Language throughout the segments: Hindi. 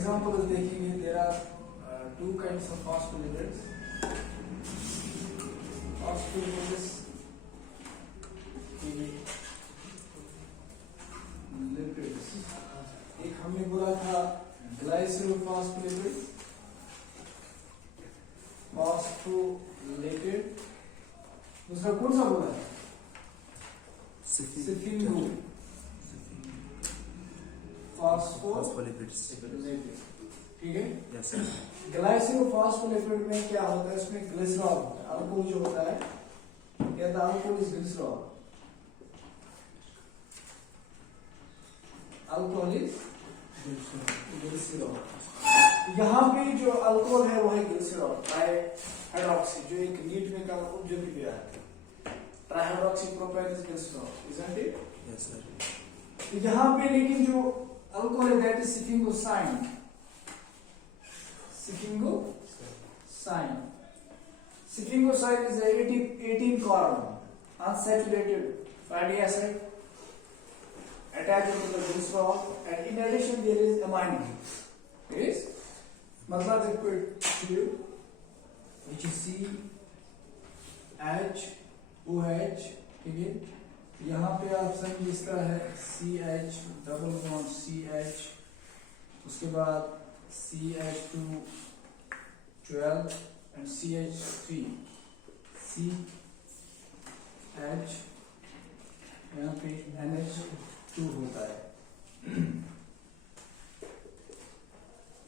एग्जांपल देखेंगे. There are two kinds of phospholipids. Phospholipids lipids. एक हमने बोला था ग्लाइसरोफॉस्फोलिपिड, फॉस्फोलिपिड. दूसरा कौन सा बोला है? सिफिंगो फॉस्फोलिपिड्स. ठीक है. Yes sir. ग्लाइसरोफॉस्फोलिपिड में क्या होता है? इसमें ग्लिसरॉल होता है. अल्कोहल जो होता है, कहता है alcohol is glycerol. Alcohol is glycerol. यहाँ पे जो अल्कोहल है वो है ग्लिसरॉल ट्राइहाइड्रॉक्सी, जो एक नीट में का उपयोग भी आया है. Trihydroxy propane is glycerol, isn't it? Yes sir. यहाँ पे लेकिन जो अल्कोहल है that is sphingosine. Siphingosine is a 18 carbon unsaturated fatty acid attached to the glycerol, and in addition there is amine group. Is मतलब liquid tube which is CHOH. ठीक है. यहाँ पे आप समझिए इस तरह है CH डबल बॉन्ड CH, उसके बाद CH212 and CH3 CH, यहाँ पे NH2 होता है.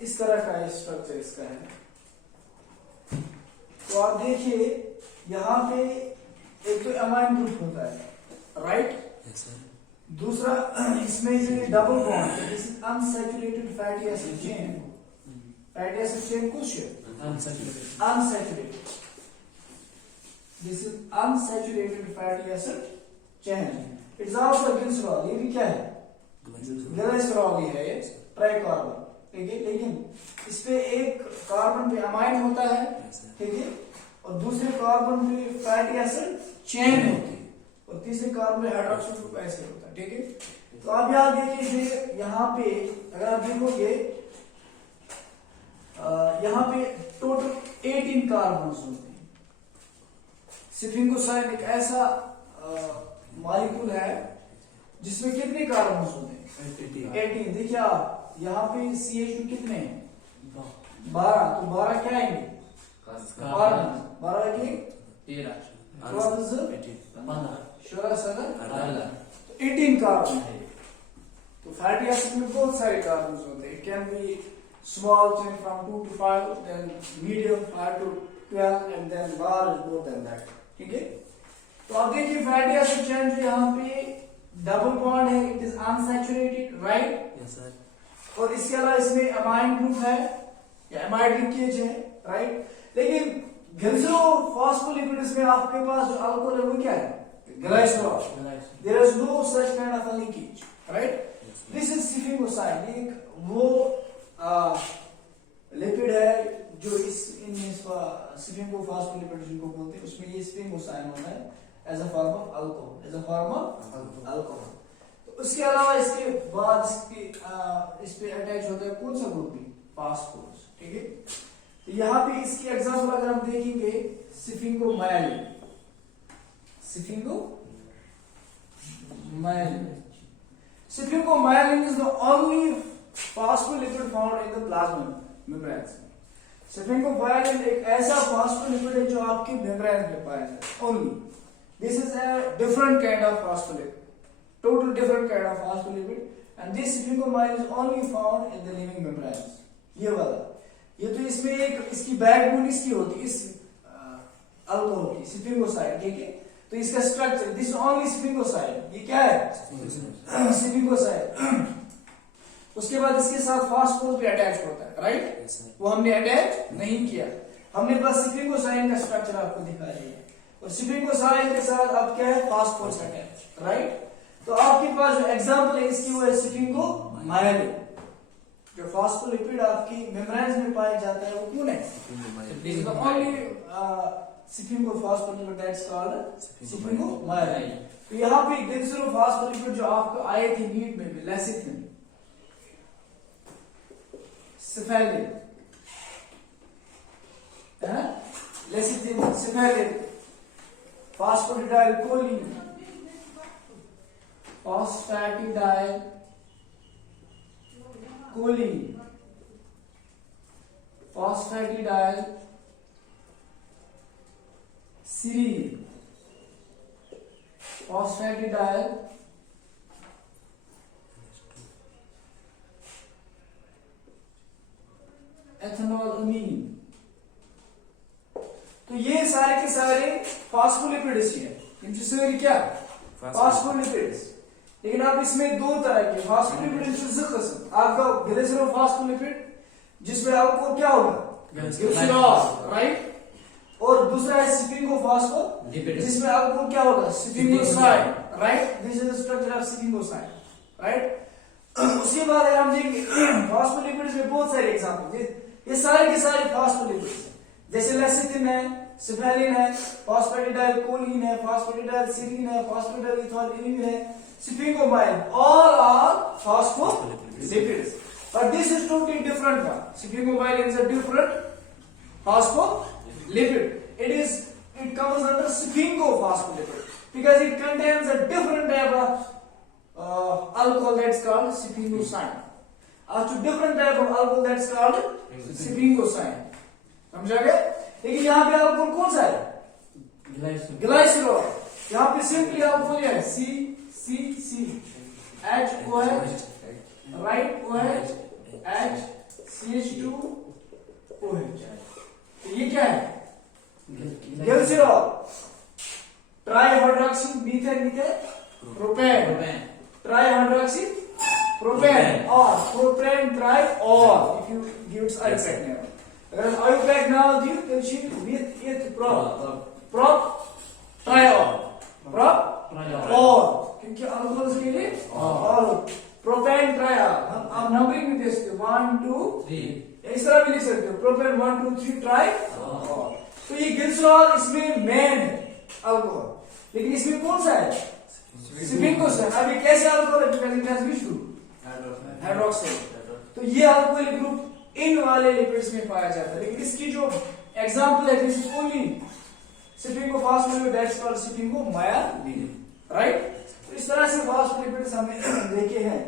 इस तरह का स्ट्रक्चर इसका है. तो आप देखिए यहाँ पे एक तो अमाइन ग्रुप होता है, राइट? Yes sir. दूसरा इसमें से double bond, this is unsaturated fatty acid chain. Fatty acid chain कुछ है unsaturated. This is unsaturated fatty acid chain. It is also glycerol. ये भी क्या है? ग्लिसरॉल ही है. ये ट्राइकार्बन. ठीक है. लेकिन इस पे एक कार्बन पे अमाइन होता है, ठीक है, और दूसरे कार्बन पे फैटी एसिड चेन होती है, और तीसरे कार्बन पे हाइड्रोक्सी ग्रुप एसिड होता है. ठीक है. तो आप यहाँ देखिए, यहाँ पे अगर आप देखोगे यहाँ पे टोटल 18 कार्बन्स होते हैं. सिफिंगोसाइन एक ऐसा मॉलिक्यूल है जिसमें कितने कार्बन्स होते हैं? 18. देखिए आप यहाँ पे CH2 कितने हैं? 12. तो 12 क्या आएंगे? कार्बन. 12 के 13, 18 कार्बन है. तो फैटी एसिड में बहुत सारे कार्बन होते हैं. It can be small chain from 2 to 5, then medium 5 to 12, and then large more than that. ठीक है. तो अब देखिए फैटी एसिड चेन जो यहाँ पे डबल बॉन्ड है, it is unsaturated, right? Yes sir. और इसके अलावा इसमें अमाइन ग्रुप है या अमाइड लिंकेज है, राइट? लेकिन ग्लिसरोफॉस्फोलिपिड्स में आपके पास जो अल्कोहल है वो क्या है? Glycerol. There is no such kind of a linkage, right? This is sphingosine. एक वो लिपिड है जो इस सिफिंगोफॉस्फोलिपिड जिनको बोलते हैं, उसमें ये सिफिंगोसाइन होता है as a form of alcohol. तो उसके अलावा इसके बाद इस पे अटैच होता है कौन सा ग्रुप? फास्फोरस. ठीक है. तो यहाँ पे इसकी एग्जांपल अगर हम देखेंगे, sphingomyelin is the only phospholipid found in the plasma membranes. Sphingomyelin एक ऐसा फॉस्फोलिपिड है जो आपकी मेम्ब्रेन में पाया जाता है. Only this is a different kind of phospholipid, total different kind of phospholipid, and this sphingomyelin is only found in the living membranes. ये वाला, ये तो इसमें एक इसकी बैकबोन इसकी होती है, इस अल्कोहल की, सिफिंगोसाइन. ठीक है. तो इसका स्ट्रक्चर, दिस ओनली सिफिंगोसाइन. ये क्या है? सिफिंगोसाइन. उसके बाद इसके साथ फास्फोरस भी अटैच होता है, राइट? वो हमने अटैच नहीं किया, हमने बस सिफिंगोसाइन का स्ट्रक्चर आपको दिखाया है. और सिफिंगोसाइन के साथ अब क्या है? Phosphorus attach, right? तो आपके पास जो एग्जांपल है इसकी वो है सिफिंगोमायलिन. जो फॉस्फोलिपिड आपकी मेम्ब्रेन्स में पाया जाता है वो कौन है? Only sphingophospholipid that's called sphingomyelin. तो यहाँ पे ग्लिसरोफॉस्फोलिपिड जो आपको आए थे नीट में lecithin, cephalin, lecithin, cephalin, phosphatidylcholine, phosphatidylcholine, phosphatidylserine, phosphatidylethanolamine। तो ये सारे के सारे फॉस्फोलिपिड्स ही है, इनकी सारी क्या फॉस्फोलिपिड्स। लेकिन अब इसमें दो तरह के फॉस्फोलिपिड आपका ग्लिसरोफॉस्फोलिपिड जिसमें आपको क्या होगा ग्लिसरॉल, राइट, और दूसरा है स्फिंगोफॉस्फोलिपिड जिसमें आपको क्या होगा sphingoside, right. This is the structure of sphingoside, right. उसके बाद अगर हम देखेंगे फॉस्फोलिपिड्स में बहुत सारे एग्जांपल, ये सारे के सारे फॉस्फोलिपिड्स हैं, जैसे लेसिथिन है, cephalin है, phosphatidylcholine है, phosphatidylserine है, phosphatidylethanolamine है, sphingomyelin, all are phospholipids, but this is totally different one. Sphingomyelin is a different phospholipid. It comes under sphingophospholipid because it contains a different type of alcohol that's called sphingosine. Different type of alcohol that's called sphingosine. समझा गया? लेकिन यहाँ पे अल्कोहल कौन सा है ग्लाइसरॉल। यहाँ पे सिंपली अल्कोहल है CCCH राइट OH CH2OH। तो ये क्या है glycerol, trihydroxy methane propane, trihydroxy propane और propane triol if you give its IUPAC name. अगर हम आईपैक नाम दियो तो विथ इट prop triol, क्योंकि अल्कोहल के लिए और प्रोपेन ट्रायल हम नंबरिंग में दे सकते हो 1 2 3, इस तरह भी लिख सकते हो प्रोपेन 1 2 3 ट्राई। तो ये ग्लिसरॉल इसमें मेन है अल्कोहल, लेकिन इसमें कौन सा है स्फिंगोसाइड। अब ये कैसे अल्कोहल है because it has which group hydroxide. तो ये अल्कोहल ग्रुप इन वाले लिपिड्स में पाया जाता है, लेकिन इसकी जो एग्जांपल है this is only sphingophospholipid that's called sphingomyelin, right. तो इस तरह से फॉस्फोलिपिड्स हमने देखे हैं।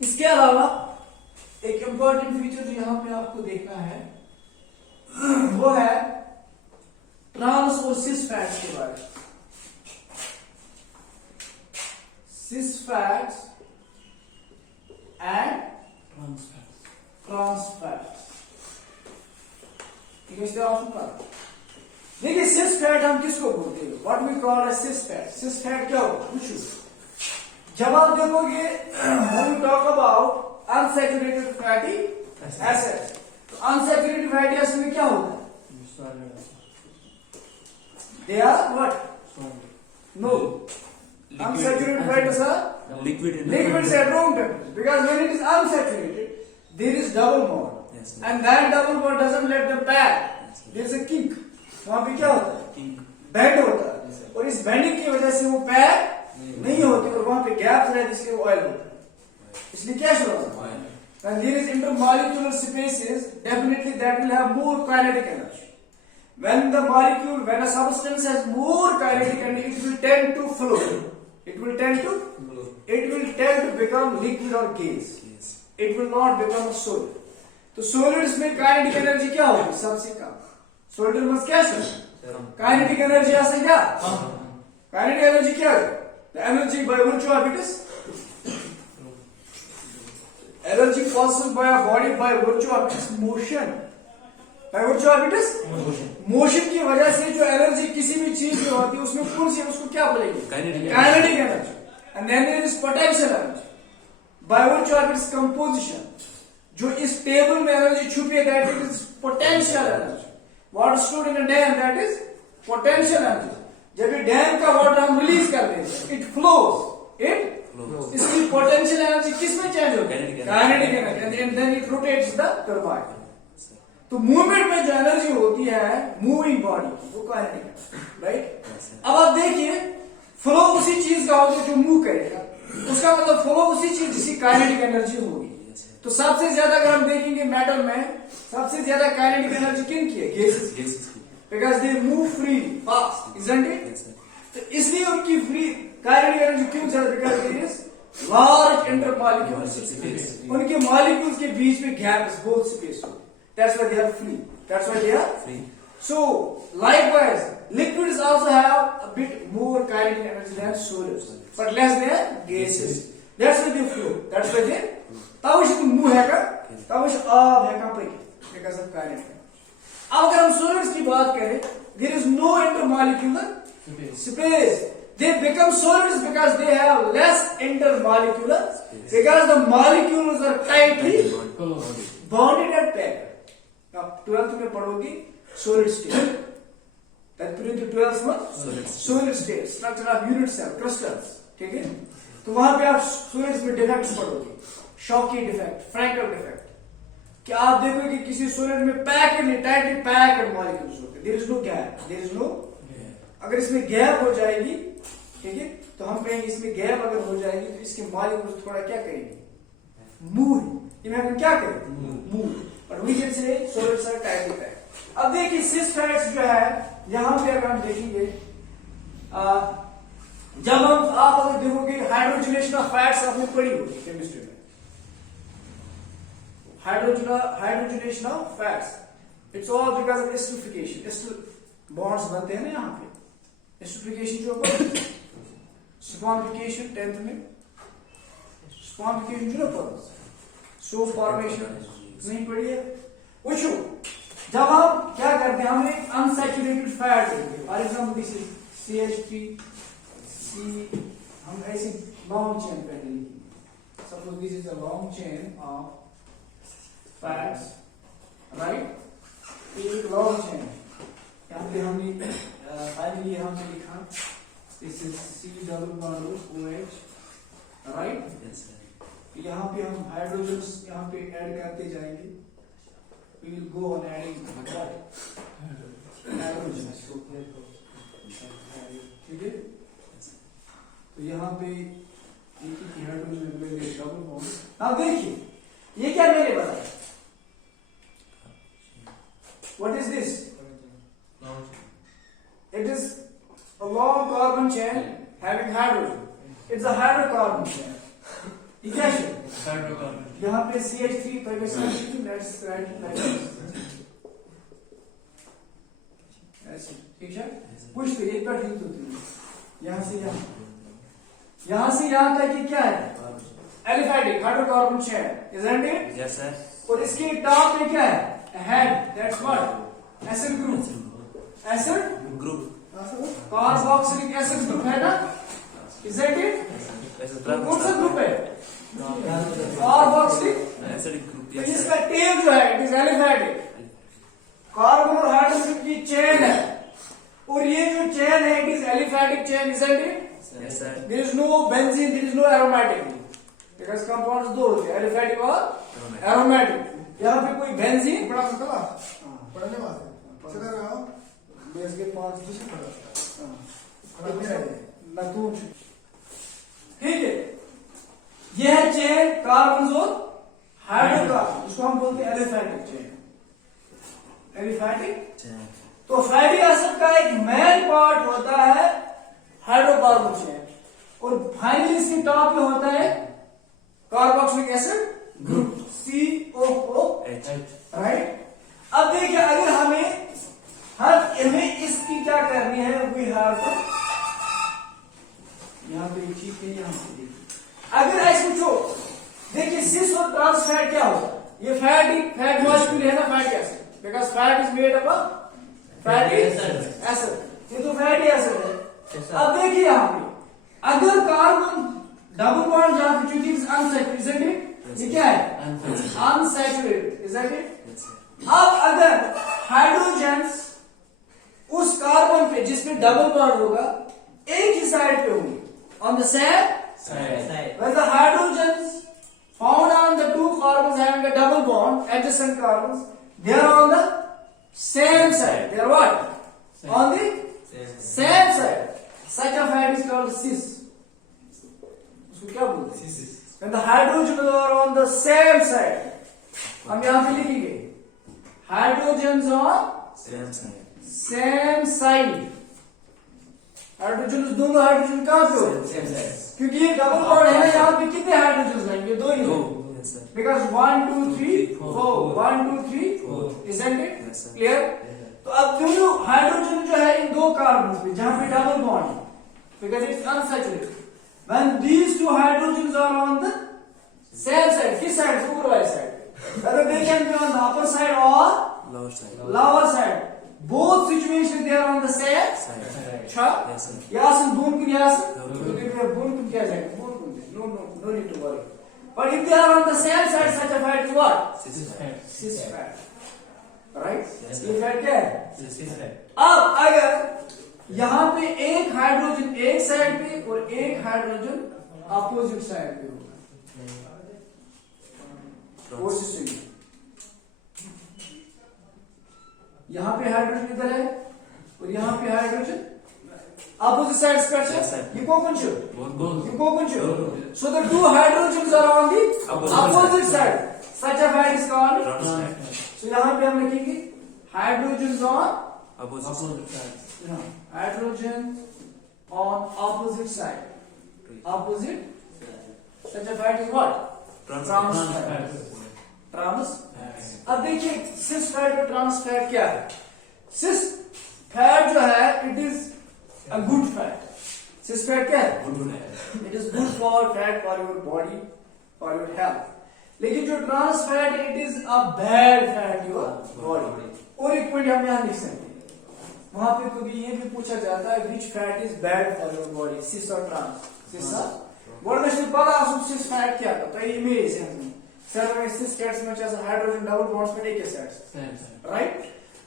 इसके अलावा एक इंपॉर्टेंट फीचर जो यहां पे आपको देखना है वो है ट्रांस और सिस फैट्स के बारे में। Cis fats and trans fats, ठीक है। देखिए सिस फैट हम किसको बोलते हैं, what we call as cis fat. Cis fat क्या होगा पूछो। जब आप देखोगे when you talk about unsaturated fatty acids, तो अनसैचुरेटेड फैटी एसिड में क्या होता है they are what no unsaturated fats are liquids at room temperature because when it is unsaturated there is double bond, and that double bond doesn't let the pair, there is a kink, वहां पे क्या होता है बेंड होता है, और इस बेंडिंग की वजह से वो पैर नहीं होती और वहां पे गैप्स रहते इसलिए ऑयल होता है, इसलिए क्या शुरू होता है। and there is intermolecular spaces definitely that will have more kinetic energy. When a substance has more kinetic energy, it will tend to flow. It will tend to become liquid or gas. It will not become a solid. तो solids में kinetic energy क्या होगी सबसे कम। solid में क्या है kinetic energy ऐसे क्या kinetic energy क्या है the energy by virtue of it is energy passes by a body by virtue of its motion. by virtue of it is motion की वजह से जो एनर्जी किसी भी चीज में होती है उसमें कौन सी उसको क्या बोलेंगे kinetic energy. And then there is potential energy by virtue of its composition. जो इस टेबल में एनर्जी छुपी है that is potential energy. Water stored in a dam that is potential energy. जब ये डैम का वाटर हम रिलीज कर देते हैं इट फ्लोज इसकी पोटेंशियल एनर्जी किस में चेंज होगी kinetic energy and then it rotates the turbine. तो मूवमेंट में जो एनर्जी होती है मूविंग बॉडी वो काइनेटिक है, राइट। अब आप देखिए फ्लो उसी चीज का होगा जो मूव करेगा, उसका मतलब फ्लो उसी चीज जिसकी काइनेटिक एनर्जी होगी। तो सबसे ज्यादा अगर हम देखेंगे मेटल में सबसे ज्यादा काइनेटिक एनर्जी किन की है? गैसेस की, because they move free fast, isn't it? तो इसलिए उनकी फ्री काइनेटिक एनर्जी क्यों ज्यादा? Because there is large intermolecules, उनके मॉलिक्यूल्स के बीच में gap is both space, that's why they are free, that's why they are free. So likewise liquids also have a bit more kinetic energy than solids but less than gases, that's why they flow, that's why they Tavish मुंह है का ताविश आब है का पे because of kinetic. अब अगर हम solids की बात करें, there is no intermolecular space, they become solids because they have less intermolecular space, because the molecules are tightly bonded and packed. now 12th में पढ़ोगी solid state, that period 12th month solid state, structure of unit cell crystals, ठीक है? तो वहां पे आप solids में डिफेक्ट्स पढ़ोगे, शॉकी डिफेक्ट, फ्रैंकल डिफेक्ट, कि आप देखोगे कि किसी solid में पैक्ड टाइटली पैक्ड मॉलिक्यूल्स होते हैं, there is no gap, there is no, अगर इसमें गैप हो जाएगी, ठीक है, तो हम कहेंगे इसमें गैप अगर हो जाएगी तो इसके मॉलिक्यूल्स थोड़ा क्या करेंगे? मूव, इन्हें क्या करें? Move, but we can say solids are tightly packed. अब देखिए सिस फैट्स जो है, यहां पे अगर हम देखेंगे, जब हम आप अगर देखोगे हाइड्रोजनेशन ऑफ फैट्स आपने पढ़ी होगी केमिस्ट्री में, hydrogenation of fats, it's all because of esterification, ester bonds बनते हैं ना यहाँ पे, एस्टरिफिकेशन जो स्पॉनिफिकेशन 10th में, स्पॉनिफिकेशन जो ना पढ़ो, सो फॉर्मेशन नहीं पढ़ी है, पूछो जब हम क्या करते हैं, हम एक अनसैचुरेटेड फैट लेंगे, for example this is CH3C, हम ऐसे लॉन्ग चेन पहले लिखेंगे, suppose this is a long chain of fats, right? एक लॉन्ग चेन, यहाँ पे हमने फाइनली हमने लिखा this is C double bond OH, right? यहाँ पे हम हाइड्रोजन्स यहाँ पे ऐड करते जाएंगे, we will go on adding hydrogen, ठीक है? तो यहाँ पे एक ही हाइड्रोजन मिलेंगे डबल बॉन्ड. अब देखिए ये क्या मैंने बताया, what is this? It is a long carbon chain having hydrogen, it's a hydrocarbon chain. ठीक है? यहाँ पे CH3 ऐसे, ठीक है? कुछ तो एक बार ठीक होती है, यहाँ से यहाँ तक ये क्या है? Aliphatic hydrocarbon chain, isn't it? Yes sir. और इसके टॉप में क्या है? Head, that's what? Acid group, acid Group. Carboxylic acid group है ना, isn't it? कौन सा ग्रुप है? Carboxylic Acidic group. तो Yes इसका sir. टेल जो है इट इज एलिफैटिक, कार्बन और हाइड्रोजन की चेन है, और ये जो चेन है it is aliphatic chain, isn't it? Yes sir. There is no benzene, there is no aromatic, because compounds दो होते हैं, एलिफैटिक और एरोमेटिक. यहाँ पे कोई बेंजीन बड़ा सकला पढ़ने वाले चला रहा हूं बेस के पांच किसी पढ़ा ना तू, ठीक है? यह है चेन कार्बन और हाइड्रोकार्बन, इसको हम बोलते हैं एलिफैटिक चेन, एलिफैटिक. तो फैटी एसिड का एक मेन पार्ट होता है हाइड्रोकार्बन चेन, और फाइनली इसके टॉप पे होता है carboxylic acid group COOH, right? अब देखिए अगर हमें इसकी क्या करनी है, वी हैव टू, यहाँ पे ठीक है, यहाँ पे देखिए अगर ऐसे पूछो, देखिए सिस और ट्रांस फैट क्या होगा? ये फैट मॉलिक्यूल है ना, fatty acid, because fat is made up of fatty acid, ये तो फैटी एसिड है. अब देखिए यहाँ पे अगर कार्बन डबल बॉन्ड जहां पे चूंकि अनसैचुरेटेड, ये क्या है? Unsaturated, isn't it? अब अगर हाइड्रोजन्स उस कार्बन पे जिसपे डबल बॉन्ड होगा एक ही साइड पे होंगे, on the same side. When the hydrogens found on the two carbons having a double bond, adjacent carbons, they are on the same side. They are what? Same. On the same side. Such a fat is called cis. उसको क्या बोलते हैं? when the hydrogens are on the same side, हम यहाँ पे लिखेंगे hydrogens on same side. Hydrogen दोनों हाइड्रोजन कहाँ पे हो? क्योंकि ये डबल बॉन्ड है ना, यहाँ पे कितने हाइड्रोजन रहेंगे? दो ही हैं. Because 1 2 3 4 1 2 3 isn't it? Clear? तो अब दोनों हाइड्रोजन जो है इन दो कार्बन पे जहाँ पे डबल बॉन्ड है, because it's unsaturated. When these two hydrogens are on the same side, किस side? supervised side. Whether they can be on the upper side or lower side. Both situations they are on the same side. अच्छा? यासन दोन कुन यासन? तो देखिए दोन कुन क्या जाएगा? दोन कुन दे. No need to worry. But if they are on the same side, such a fat is what? Cis fat. Right? ये फैट क्या है? अब अगर यहाँ पे एक हाइड्रोजन एक साइड पे और एक हाइड्रोजन अपोजिट साइड पे होगा, वो सिस्टम यहाँ पे हाइड्रोजन इधर है और यहाँ पे hydrogen opposite sides pressure. You go control. You go control. So the two hydrogens are on the opposite side. Such a fat is called trans. So यहाँ पे हम लिखेंगे hydrogens on opposite side. Hydrogen on opposite side. Opposite. Such a fat is what? Trans fat. Trans. अब देखिए cis fat और trans fat क्या है? Cis fat जो है it is a good fat. Cis fat क्या है? Good fat. It is good for fat for your body, for your health. लेकिन जो trans fat it is a bad fat your body. और एक पॉइंट हम यहाँ लिख सकते हैं, वहां पे कभी ये भी पूछा जाता है which fat is bad for your body, cis और trans. Cis गोल्डन पता आसुम cis fat क्या होता है? इमेज सेंस में सर में cis fats में जैसे हाइड्रोजन डबल बॉन्ड्स में एक साइड राइट,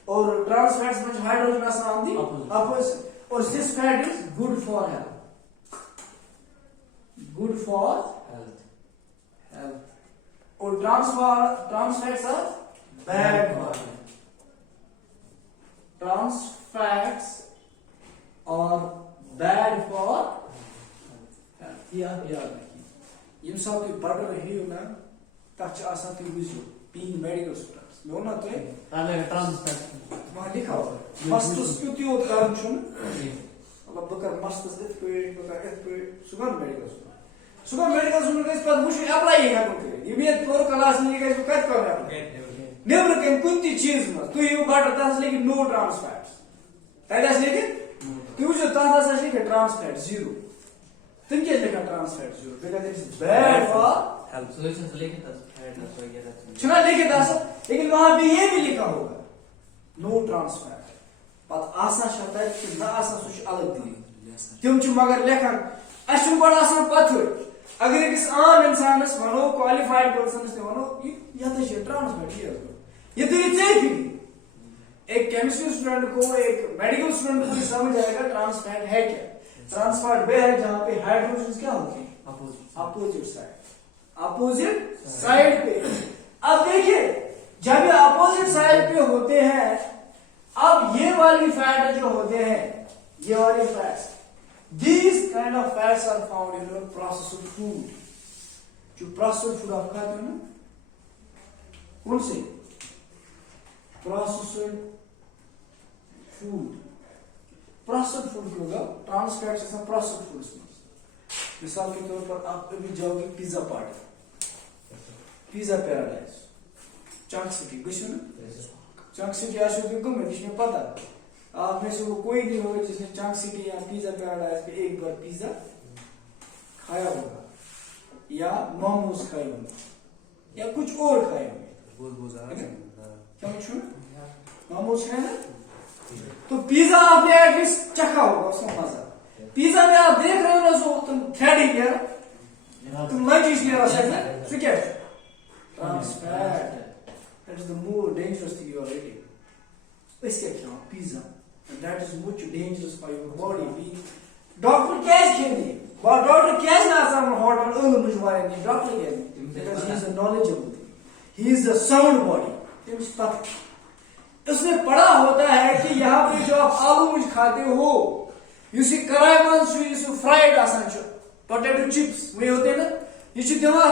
और trans fats में हाइड्रोजन आसान दी अपोजिट. और cis fat is good for health, good for health. और trans fats are bad for health. Trans fats are bad for health. याद रखिए ये सब की बढ़ रही हो ना तच आसान थी बुझो being medical students में होना तो है ताले trans fat वहाँ लिखा हुआ है मस्त स्थिति होता कारण चुन अब बकर मस्त स्थिति बकर इतने सुगम मेडिकल स्टूडेंट का इस पर मुझे अप्लाई है करते ये भी एक फोर क्लास नहीं का इसको कट करना है नेवर कैन कुंती चीज में तो ये बात तास लेकिन नो ट्रांस फैट्स तास लेकिन तू जो तास लेकिन ट्रांस फैट जीरो तुम क्या लिखा trans fat zero because it is bad for health. So इसमें लिखे था फैट वगैरह सुना लिखे था लेकिन वहां भी ये भी लिखा होगा नो ट्रांस फैट. पत आसा शब्द कि ना आसा सुच अलग दी तुम छु मगर लेखन अशुम बड़ा आसान पथुर अगर किस आम इंसान वनो क्वालिफाइड पर्सन से वनो ये तो ट्रांस फैट ये तो चाहिए एक केमिस्ट्री स्टूडेंट को एक मेडिकल स्टूडेंट को समझ आएगा ट्रांस फैट है क्या. ट्रांस फैट वे है जहां पे हाइड्रोजन क्या होते हैं अपोजिट साइड पे. अब देखिए जब ये अपोजिट साइड पे होते हैं, अब ये वाली फैट जो होते हैं ये वाली fats these kind of fats are found in your processed food. जो processed food आप खाते हो ना कौन से processed food क्यों होगा ट्रांस फैट्स ऐसा processed foods में. मिसाल के तौर पर आप अभी जाओगे pizza party pizza paradise chunk city कुछ ना चंक सिटी आशु के गुम है जिसमें पता आप में से वो कोई नहीं होगा जिसने चंक सिटी या पिज्जा पैराडाइज पे एक बार पिज्जा खाया होगा या मोमोज खाए होंगे या कुछ और खाए होंगे क्या मोमोज खाए ना तो पिज्जा आपने एटलीस्ट चखा होगा उसका मजा. पिज्जा में आप देख रहे हो ना सो तुम थ्रेडिंग है तुम लंच इसलिए रह सकते सो क्या trans fat that is the more dangerous thing you are eating. इसके क्या pizza that is much dangerous for your body. Doctor कैसे खेलते और डॉक्टर कैसे ना सामने हॉट और मुझे मारे नहीं डॉक्टर कैसे because he is a knowledgeable he is a sound body. तुम पता उसमें पढ़ा होता है कि यहाँ पे जो आप आलू मुझ खाते हो युसी कराई मंस युसी फ्राइड आसान पोटैटो चिप्स वे होते हैं ना ये दिमाग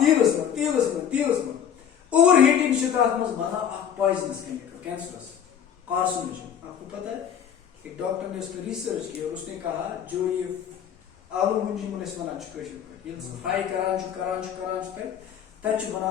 तीलस में ओवर हीटिंग से तथ मज बना पॉइजनस केमिकल कैंसरस कार्सिनोजन। आपको पता है एक डॉक्टर ने उस पर रिसर्च किया और उसने कहा जो ये आलू मुंजी वन फ्राई करान तक बना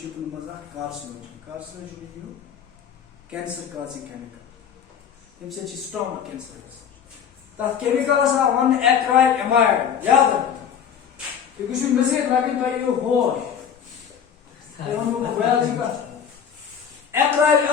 चिपन मज कार्सिनोजन कैंसर काजिंग केमिकल तम से स्टोमक कैंसर तथ केमिकल वन एक्राइल एमाइड याद रखो ये मजीद लगे तो ये होश बायोलॉजी का एक्राइल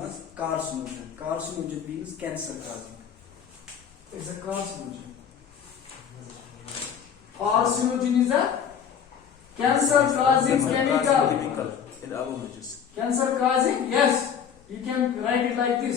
मज carcinogen means cancer causing it's a carcinogen is a cancer causing chemical in aloo munjis. cancer causing, yes, you can write it like this: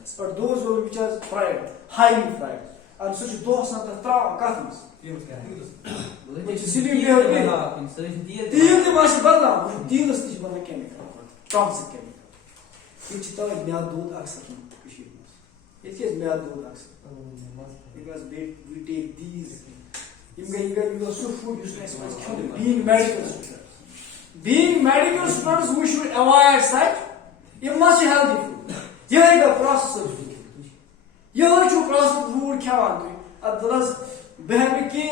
Yes. But those were which are fried, highly fried, and such dos na trauma kathmas which is sitting there teal de mas badla teal is bana chemical toxic chemical which is the mad dood aksar kashir mas it is mad dood aksar because we take these you so food you should being medical students we should avoid such you must healthy food ये का processed food ये जो processed food khawan tu adlas behme ki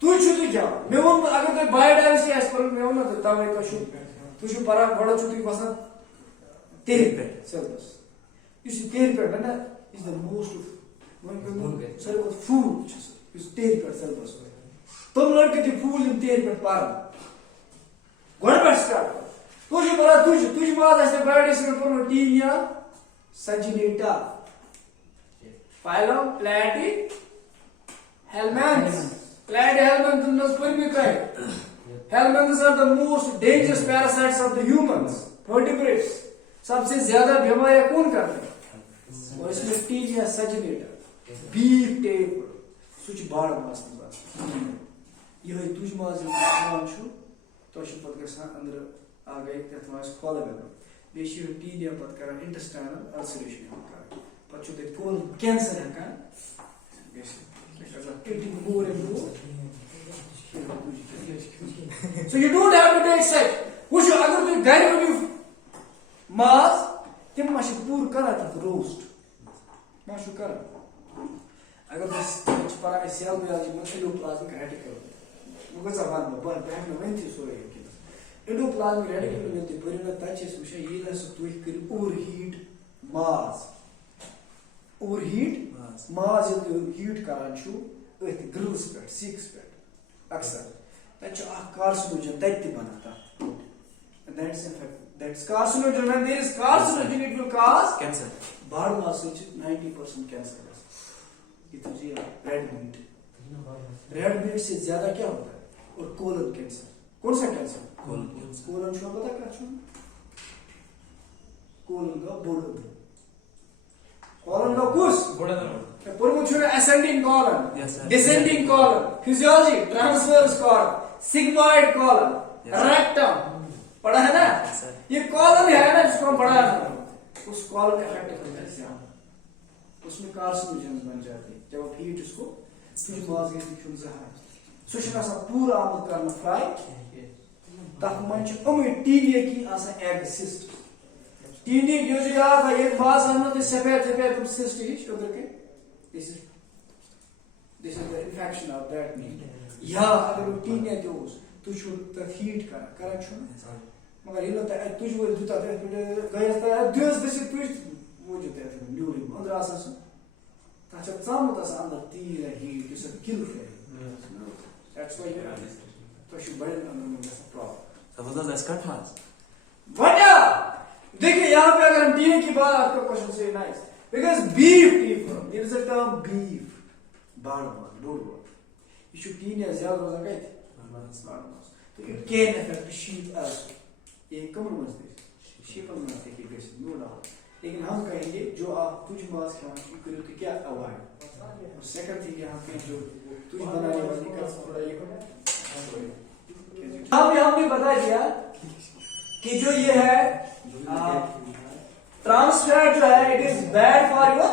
तुझ क्या मे वो अगर तुम बायोडाइवर्सिटी आस पर मे वो तवे तुझ परा बड़ा तुम बसान तेर पे सिलेबस इस तेर पे ना इज द मोस्ट सारे फूड इस तेर पे सिलेबस तुम लड़के ती फूल इन तेर पे पार गोड़ पर स्टार्ट तुझ परा तुझ बात ऐसे बायोडाइवर्सिटी पर टीनिया सजिनेटा फाइलम प्लेटी helminths helminths helminths are the most dangerous parasites of the humans vertebrates सबसे ज्यादा बीमारियां कौन करते हैं और इसमें टीनिया सजिनेटा बीफ टेप सुच बाड़ मास में ये तुझ मास खान छु तो पत गसान अंदर आ गए तथ मास खोल बेशि टीनिया पत कर इंटेस्टाइनल अल्सरेशन पत छु ते कोल कैंसर हका eating more and more. So you don't have to take sex. Which agar tu gari mein bhi mas tim mash pur kara ta roast. Mash kara. Agar tu para esse algo ali mas endoplasmic radical. Muga zaman ba ba na venti so é aqui. Endoplasmic radical में तो परिणत ताचे सुशा ये ना सो तू एक overheat mas. Overheat मास हीट करान छु अथ ग्रिल्स पे सीक्स पे अक्सर तच कार्सिनोजन तत बनाता that's carcinogen when there is carcinogen it will cause Cancer. बाड़ मास 90% कैंसर ये तो जी रेड मीट से ज्यादा क्या होता है और कोलन कैंसर कौन सा कैंसर कोलन छो पता क्या छो कोलन का बोर्ड colon का कुछ परमुछुर ascending colon descending colon physiology transverse colon sigmoid colon rectum पढ़ा है ना ये colon है ना जिसको हम पढ़ा है उस colon इफेक्ट करता है उसमें कार्सिनोजेंस बन जाते हैं जब आप हीट उसको तुझ मास के चुन जहां सुशना सा पूरा आमद करना फ्राई तक मंच टीनिया की आसा एग सिस्ट टीनी जो याद है एक बात समझो तो सफेद तुम सिस्ट ही शुगर के this is the infection of that meat या अगर टीनी है तो तू छु त हीट करा छु मगर ये तो तुझ वो जुता पे गया था दिस दिस तुझ वो जो थे न्यूरी अंदर आसा सो ताचा साम तो अंदर तीर हीट इज अ किल फे दैट्स व्हाई तो छु बड़े अंदर में problem So what does that cut mass? वजह देखिए यहाँ पे अगर हम टीने की बात आपका क्वेश्चन से nice because beef people there is a term beef बाड़मा लोडवा ये जो टीने ज्यादा हो जाएगा बाड़मा तो it can affect sheep also ये कम मसले शीप में आते कि कैसे नो डाउट लेकिन हम कहेंगे जो आप कुछ मास खाना करो तो क्या अवॉइड और सेकंड थिंग यहाँ पे जो तुझ बनाने वाली का थोड़ा ये हमने बता दिया कि जो ये है ट्रांस फैट जो है it is bad for your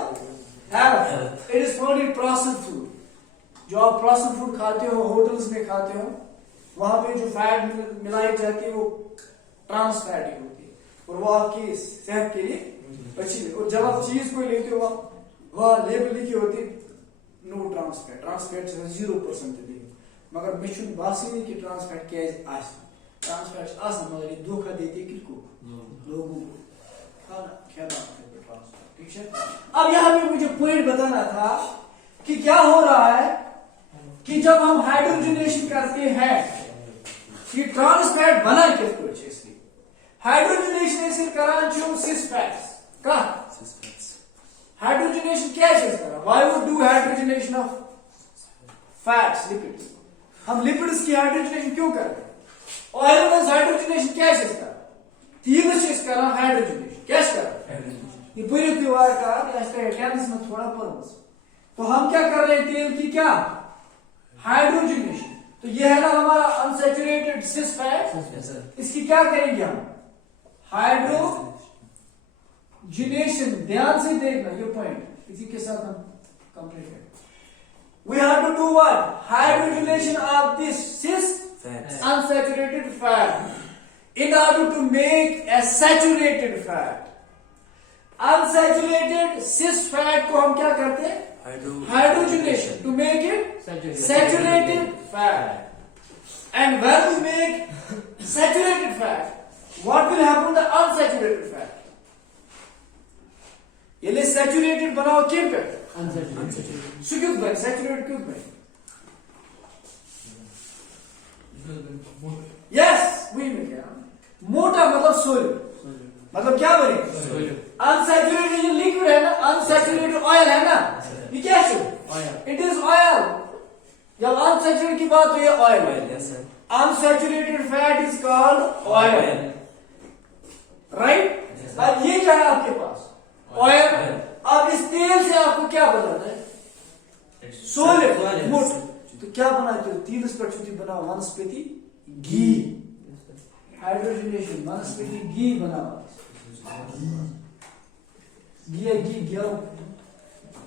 health. It is found in processed food. जो आप प्रोसेस्ड फूड खाते हो, होटल्स में खाते हो, वहां पे जो फैट मिलाई जाती है वो ट्रांस फैट ही होती है और वो आपकी सेहत के लिए अच्छी नहीं. और जब आप चीज को लेते हो वहां लेबल लिखी होती है no trans fat. Trans fat 0% दी मगर मे बासी नहीं कि ट्रांस फैट क्या ट्रांस फैट मगर ये धोखा देती है किसको? लोगों को. ठीक है. अब यहाँ पे मुझे पॉइंट बताना था कि क्या हो रहा है कि जब हम हाइड्रोजनेशन करते हैं कि ट्रांस फैट बना किस इसलिए हाइड्रोजनेशन ऐसे करान सिस फैट्स का हाइड्रोजनेशन क्या करा. Why would do hydrogenation of fats lipids. हम लिपिड्स की हाइड्रोजनेशन क्यों करते हैं? ऑयल में हाइड्रोजनेशन क्या करा? तीन चीज करा हाइड्रोजनेशन क्या करा. ये पूरी त्योहार का कैंपस में थोड़ा पर तो हम क्या कर रहे हैं तेल की क्या हाइड्रोजनेशन. तो ये है ना हमारा अनसैचुरेटेड सिस फैट. इसकी क्या करेंगे हम हाइड्रोजनेशन. ध्यान से देखना ये पॉइंट इसी के साथ हम कंप्लीट करें. We have to do what? Hydrogenation of this cis unsaturated fat in order to make a saturated fat. Unsaturated cis fat को हम क्या करते हैं? Hydrogenation to make it saturated fat. And when we make saturated fat, what will happen to the unsaturated fat? ये ले सैचुरेटेड बनाओ क्यों पे क्यों बन सैचुरेटेड क्यों बन. यस वही में क्या मोटा मतलब सोलिड मतलब क्या बने. अनसैचुरेटेड जो लिक्विड है ना अनसैचुरेटेड ऑयल है ना ये क्या है? It is oil. जब अनसैचुरेटेड की बात हुई है oil. Unsaturated fat is called oil right. अब ये क्या है आपके पास ऑयल. अब इस तेल से आपको क्या बनाना है? सोलिड मोट. तो क्या बनाते हो? तीन प्रचुति बनाओ वनस्पति घी. हाइड्रोजनेशन वनस्पति घी बनाओ. घी गेव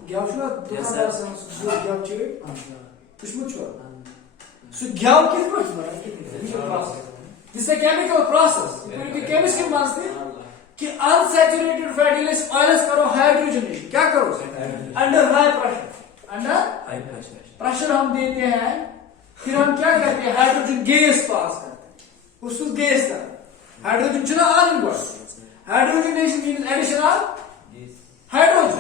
गेव छो दुकानदार से सो गेव छे कुछ छो सो गेव किस पर बना दिस इज केमिकल प्रोसेस. क्योंकि केमिस्ट्री मानते कि अनसैचुरेटेड फैटी ऑयल्स करो हाइड्रोजनेशन क्या करो under high pressure. Under pressure हम देते हैं फिर हम क्या करते हैं हाइड्रोजन गैस पास करते हैं उसको गैस का हाइड्रोजन चुना आन hydrogenation means addition of hydrogen.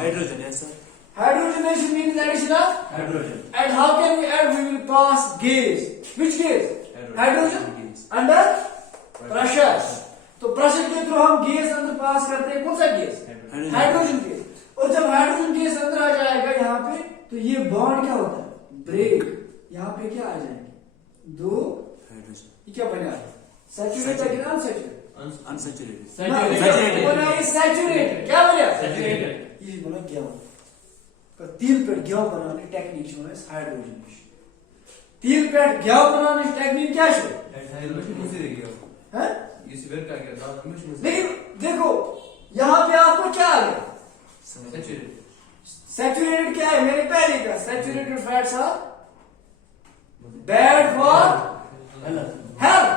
Hydrogenation means addition of hydrogen. And how can we add? We will pass gas. Which gas? Hydrogen. Under pressure. तो प्रेशर के थ्रू हम गैस अंदर पास करते हैं. कौन सा गैस? Hydrogen gas. और जब हाइड्रोजन गैस अंदर आ जाएगा यहाँ पे तो ये बॉन्ड क्या होता है? ब्रेक. यहाँ पे क्या आ जाएंगे? दो हाइड्रोजन. ये क्या बना? सैचुरेटेड या अनसैचुरेटेड? अनसैचुरेटेड. सैचुरेटेड. क्या बोला? सैचुरेटेड. ये बोला क्या? तिल पे घ्याव बनाने टेक्निक जो है हाइड्रोजनेशन. तिल पे घ्याव बनाने टेक्निक क्या है? लेकिन देखो यहाँ पे आपको क्या आ गया? सैचुरेटेड क्या है? मेरे पहले का saturated fats are bad for health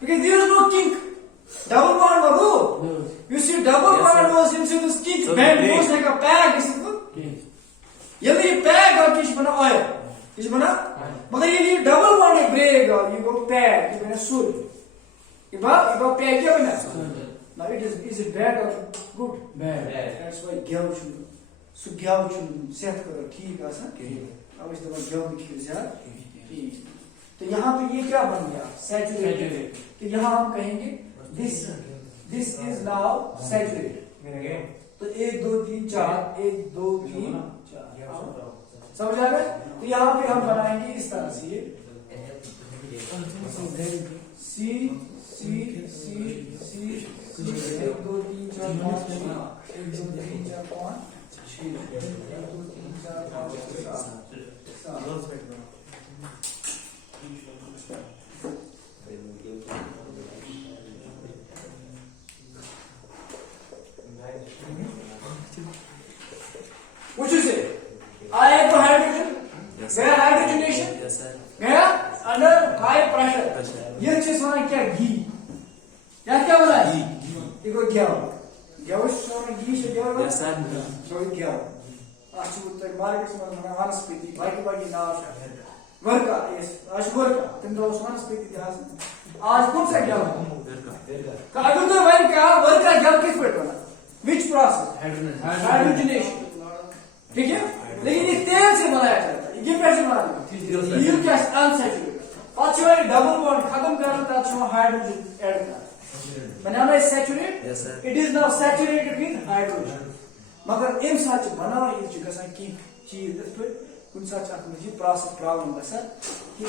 because there is no kink. Double bond or no? You see double bond was into this kink band was like a bag. यदि पैक और किस बना ऑयल किस बना मगर ये डबल बॉन्ड ब्रेक और ये वो पैक ये बना सोल ये पैक क्या बना now is it bad or good? Bad. That's why gel should gel should set करो ठीक है सर. अब इस दफा gel लिखिए यार ठीक. तो यहाँ पे ये क्या बन गया? सैचुरेटेड. तो यहाँ हम कहेंगे this is now saturated. तो 1 2 3 4 1 2 3 समझ आ गए. तो यहाँ पे हम बनाएंगे इस तरह से ये सी सी सी सी 1 2 3 4 5 6 1 2 3 4 5 6 1 2 3 4 5 6 7. gel. Gel sonra giyişe gel. Yes, sir. So gel. Aşkı bu tek market sonra vanaspeti. Baki nav वर्का यस आज वर्का तुम तो उस्मान स्पीति ध्यान आज कौन सा क्या हुआ का अगर तो वर्का क्या किस पे होना विच प्रोसेस हाइड्रोजनेशन ठीक है लेकिन ये तेल से बनाया जाता है ये कैसे बनाया ये क्या अनसैचुरेटेड पांच वाले डबल बॉन्ड खत्म करना था तो हाइड्रोजन ऐड करना बनाना है saturate Yes, sir. It is now saturated with hydrogen मगर इन साथ बना ये जगह की चीज पे कुछ साथ में प्रोसेस प्रॉब्लम गसा कि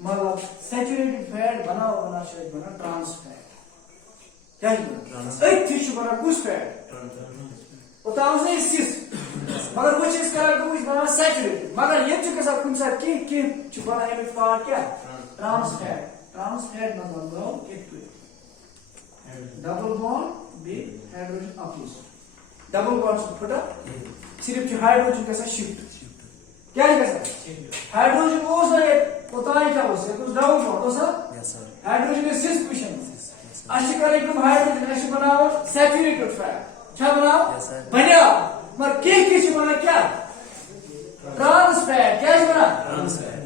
मतलब सैचुरेटेड फैट बना शायद बना ट्रांस फैट क्या ही बना एक फिश बना कुछ फैट उतार से सिस मगर वो चीज करा तो कुछ बना सैचुरेटेड मगर ये जो के साथ कुछ साथ की बना ये पार्ट क्या ट्रांस फैट मतलब कित double bond with hydrogen opposite double bond से फटा सिर्फ जो हाइड्रोजन के साथ शिफ्ट क्या है कैसा हाइड्रोजन को उस पता ही क्या उसे कुछ डबल बॉन्ड तो sir Yes, sir. Hydrogen is sis position अच्छी करेक्ट हाइड्रोजन ऐसे बनाओ सैचुरेटेड फैट क्या बनाओ Yes, sir. बढ़िया मगर के बना क्या ट्रांस फैट क्या बना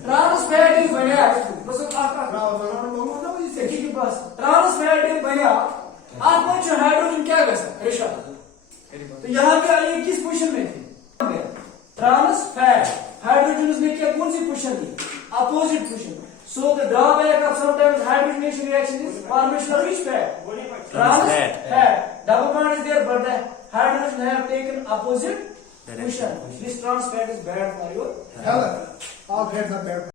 ट्रांस फैट इज बढ़िया बस आपका देखिए कि बस ट्रांस फैट इज बढ़िया आप में जो हाइड्रोजन क्या कैसा रिशा तो यहाँ पे आइए किस पोजीशन में थे ट्रांस फैट हाइड्रोजन ने क्या कौन सी पोजीशन दी opposite position so the drawback of sometimes hydrogenation reaction is formation of which fat trans fat double bond is there but the hydrogen have taken opposite position this trans fat is bad for your Health. All fats are bad.